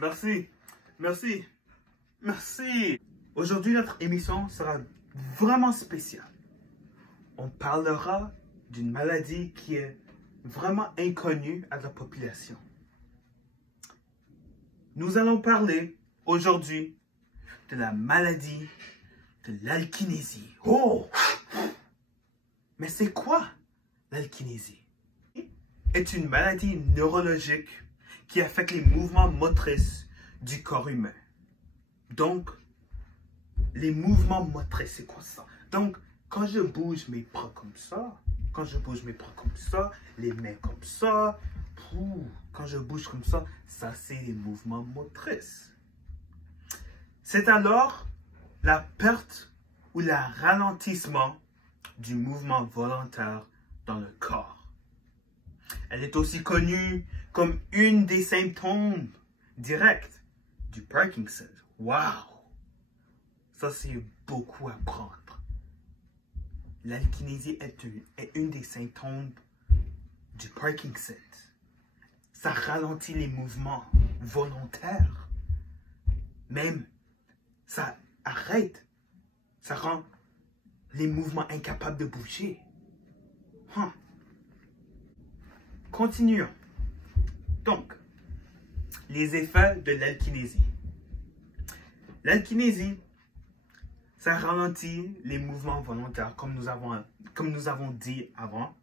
Merci. Merci. Merci. Aujourd'hui, notre émission sera vraiment spéciale. On parlera d'une maladie qui est vraiment inconnue à la population. Nous allons parler aujourd'hui de la maladie de l'alkinésie. Oh! Mais c'est quoi l'alkinésie? C'est une maladie neurologique qui affecte les mouvements motrices du corps humain. Donc, les mouvements motrices, c'est quoi ça? Donc, quand je bouge mes bras comme ça, les mains comme ça, quand je bouge comme ça, ça c'est les mouvements motrices. C'est alors la perte ou le ralentissement du mouvement volontaire dans le corps. Elle est aussi connue comme une des symptômes directs du Parkinson. Wow! Ça, c'est beaucoup à prendre. L'alkinésie est une des symptômes du Parkinson. Ça ralentit les mouvements volontaires. Même, ça arrête. Ça rend les mouvements incapables de bouger. Continuons. Donc, les effets de l'alkinésie. L'alkinésie, ça ralentit les mouvements volontaires, comme nous avons dit avant.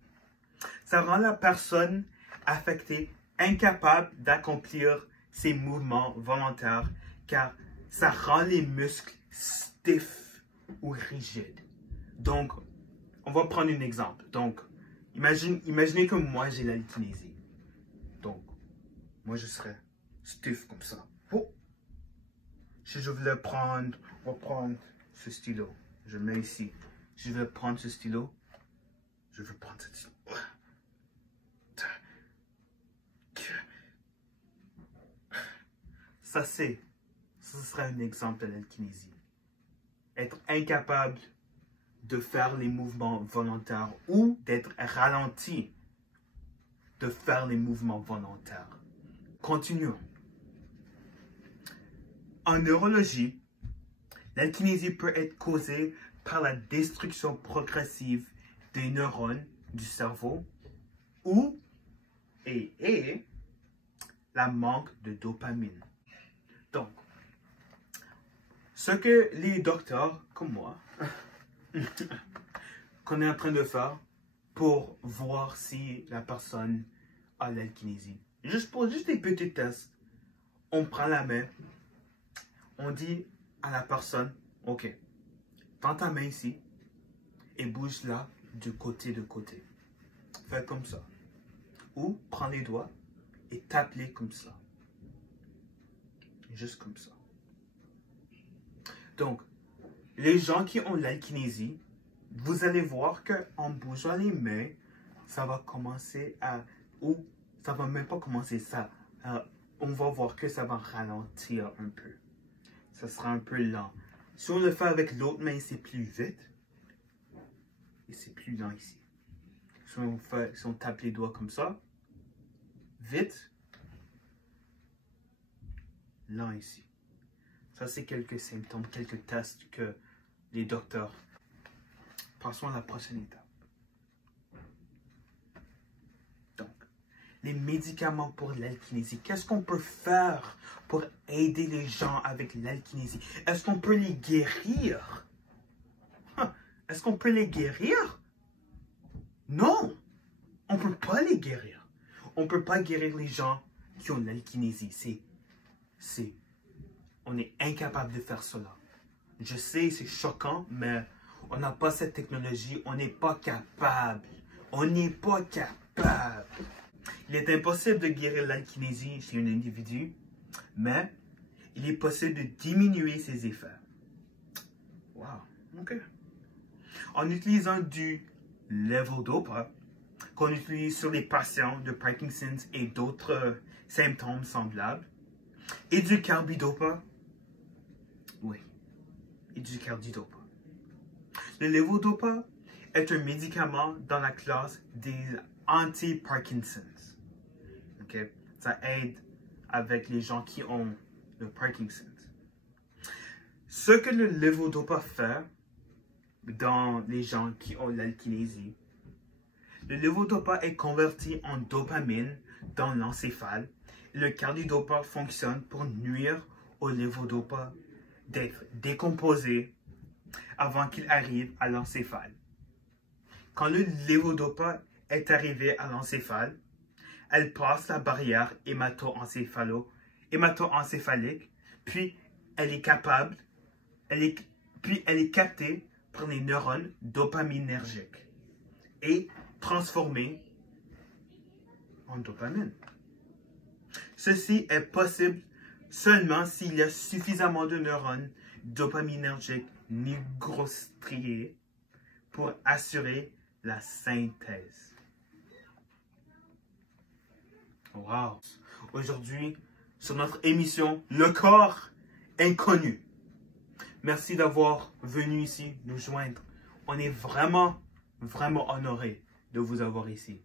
Ça rend la personne affectée incapable d'accomplir ses mouvements volontaires, car ça rend les muscles stiffs ou rigides. Donc, on va prendre un exemple. Donc, imaginez que moi, j'ai l'alkinésie. Donc, moi, je serais stiff comme ça. Oh. Si je voulais prendre, on va prendre ce stylo. Je le mets ici. Je vais prendre ce stylo. Je veux prendre ce stylo. Ça, ce serait un exemple de l'alkinésie. Être incapable de faire les mouvements volontaires ou d'être ralenti de faire les mouvements volontaires. Continuons. En neurologie, l'alkinésie peut être causée par la destruction progressive des neurones du cerveau ou la manque de dopamine. Donc, ce que les docteurs, comme moi, qu'on est en train de faire pour voir si la personne a l'alkinésie. Juste des petits tests. On prend la main, on dit à la personne, ok, tends ta main ici et bouge-la de côté. Fais comme ça. Ou prends les doigts et tape-les comme ça. Juste comme ça. Donc, les gens qui ont l'alkinésie, vous allez voir qu'en bougeant les mains, ça va commencer à... Ou ça va même pas commencer ça. On va voir que ça va ralentir un peu. Ça sera un peu lent. Si on le fait avec l'autre main, c'est plus vite. Et c'est plus lent ici. Si on tape les doigts comme ça, vite, lent ici. Ça, c'est quelques symptômes, quelques tests que les docteurs. Passons à la prochaine étape. Donc, les médicaments pour l'alkinésie. Qu'est-ce qu'on peut faire pour aider les gens avec l'alkinésie? Est-ce qu'on peut les guérir? Est-ce qu'on peut les guérir? Non! On ne peut pas les guérir. On ne peut pas guérir les gens qui ont l'alkinésie. On est incapable de faire cela. Je sais, c'est choquant, mais on n'a pas cette technologie. On n'est pas capable. On n'est pas capable. Il est impossible de guérir l'alkinésie chez un individu, mais il est possible de diminuer ses effets. Wow, ok. En utilisant du levodopa, qu'on utilise sur les patients de Parkinson's et d'autres symptômes semblables, et du carbidopa. Oui, et du carbidopa. Le levodopa est un médicament dans la classe des anti-Parkinson's. Okay? Ça aide avec les gens qui ont le Parkinson's. Ce que le levodopa fait dans les gens qui ont l'alkylésie, le levodopa est converti en dopamine dans l'encéphale. Le carbidopa fonctionne pour nuire au levodopa d'être décomposé avant qu'il arrive à l'encéphale. Quand le levodopa est arrivé à l'encéphale, elle passe la barrière hémato-encéphalique, puis elle est captée par les neurones dopaminergiques et transformée en dopamine. Ceci est possible seulement s'il y a suffisamment de neurones dopaminergiques nigrostriés pour assurer la synthèse. Wow! Aujourd'hui, sur notre émission, le corps inconnu. Merci d'avoir venu ici nous joindre. On est vraiment, vraiment honorés de vous avoir ici.